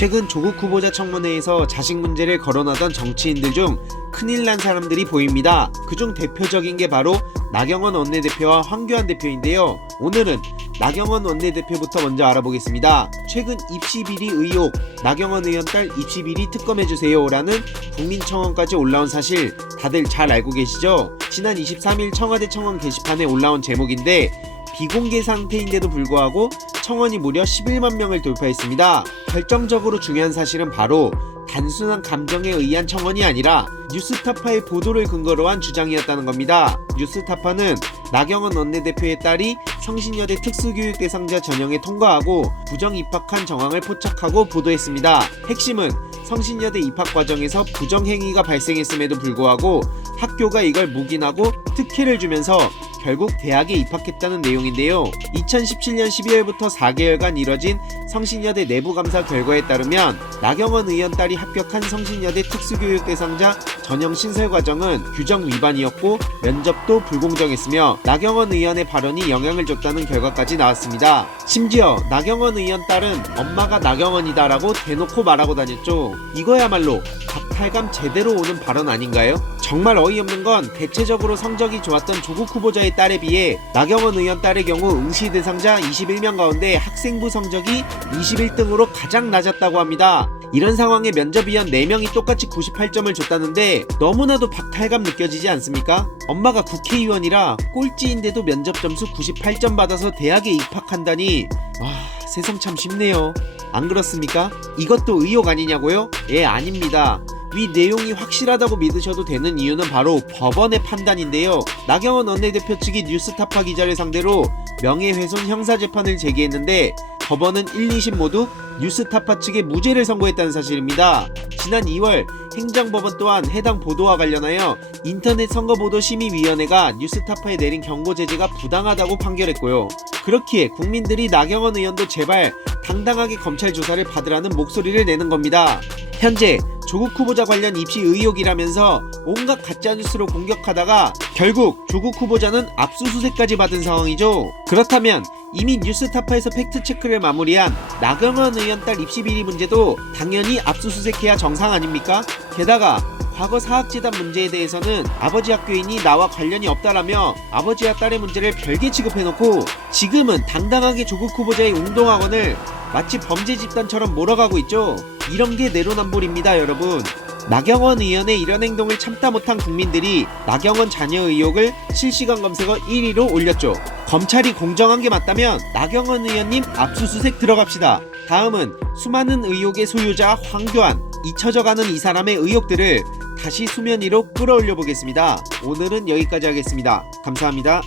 최근 조국 후보자 청문회에서 자식 문제를 거론하던 정치인들 중 큰일 난 사람들이 보입니다. 그중 대표적인 게 바로 나경원 원내대표와 황교안 대표인데요. 오늘은 나경원 원내대표부터 먼저 알아보겠습니다. 최근 입시비리 의혹, 나경원 의원 딸 입시비리 특검해주세요 라는 국민청원까지 올라온 사실 다들 잘 알고 계시죠? 지난 23일 청와대 청원 게시판에 올라온 제목인데 비공개 상태인데도 불구하고 청원이 무려 11만 명을 돌파했습니다. 결정적으로 중요한 사실은 바로 단순한 감정에 의한 청원이 아니라 뉴스타파의 보도를 근거로 한 주장이었다는 겁니다. 뉴스타파는 나경원 원내대표의 딸이 성신여대 특수교육 대상자 전형에 통과하고 부정 입학한 정황을 포착하고 보도했습니다. 핵심은 성신여대 입학 과정에서 부정행위가 발생했음에도 불구하고 학교가 이걸 묵인하고 특혜를 주면서 결국 대학에 입학했다는 내용인데요. 2017년 12월부터 4개월간 이뤄진 성신여대 내부감사 결과에 따르면 나경원 의원 딸이 합격한 성신여대 특수교육 대상자 전형 신설 과정은 규정 위반이었고 면접도 불공정했으며 나경원 의원의 발언이 영향을 줬다는 결과까지 나왔습니다. 심지어 나경원 의원 딸은 엄마가 나경원이다라고 대놓고 말하고 다녔죠. 이거야말로 박탈감 제대로 오는 발언 아닌가요? 정말 어이없는 건 대체적으로 성적이 좋았던 조국 후보자의 딸에 비해 나경원 의원 딸의 경우 응시 대상자 21명 가운데 학생부 성적이 21등으로 가장 낮았다고 합니다. 이런 상황에 면접위원 4명이 똑같이 98점을 줬다는데 너무나도 박탈감 느껴지지 않습니까? 엄마가 국회의원이라 꼴찌인데도 면접 점수 98점 받아서 대학에 입학한다니 와, 세상 참 쉽네요. 안 그렇습니까? 이것도 의혹 아니냐고요? 예, 아닙니다. 위 내용이 확실하다고 믿으셔도 되는 이유는 바로 법원의 판단인데요. 나경원 원내대표 측이 뉴스타파 기자를 상대로 명예훼손 형사재판을 제기했는데 법원은 1, 2심 모두 뉴스타파 측에 무죄를 선고했다는 사실입니다. 지난 2월 행정법원 또한 해당 보도와 관련하여 인터넷 선거보도심의위원회가 뉴스타파에 내린 경고 제재가 부당하다고 판결했고요. 그렇기에 국민들이 나경원 의원도 제발 당당하게 검찰 조사를 받으라는 목소리를 내는 겁니다. 현재 조국 후보자 관련 입시 의혹이라면서 온갖 가짜뉴스로 공격하다가 결국 조국 후보자는 압수수색까지 받은 상황이죠. 그렇다면 이미 뉴스타파에서 팩트체크를 마무리한 나경원 의원 딸 입시비리 문제도 당연히 압수수색해야 정상 아닙니까? 게다가 과거 사학재단 문제에 대해서는 아버지 학교인이 나와 관련이 없다라며 아버지와 딸의 문제를 별개 취급해놓고 지금은 당당하게 조국 후보자의 웅동학원을 마치 범죄 집단처럼 몰아가고 있죠. 이런 게 내로남불입니다, 여러분. 나경원 의원의 이런 행동을 참다 못한 국민들이 나경원 자녀 의혹을 실시간 검색어 1위로 올렸죠. 검찰이 공정한 게 맞다면 나경원 의원님 압수수색 들어갑시다. 다음은 수많은 의혹의 소유자 황교안. 잊혀져가는 이 사람의 의혹들을 다시 수면 위로 끌어올려 보겠습니다. 오늘은 여기까지 하겠습니다. 감사합니다.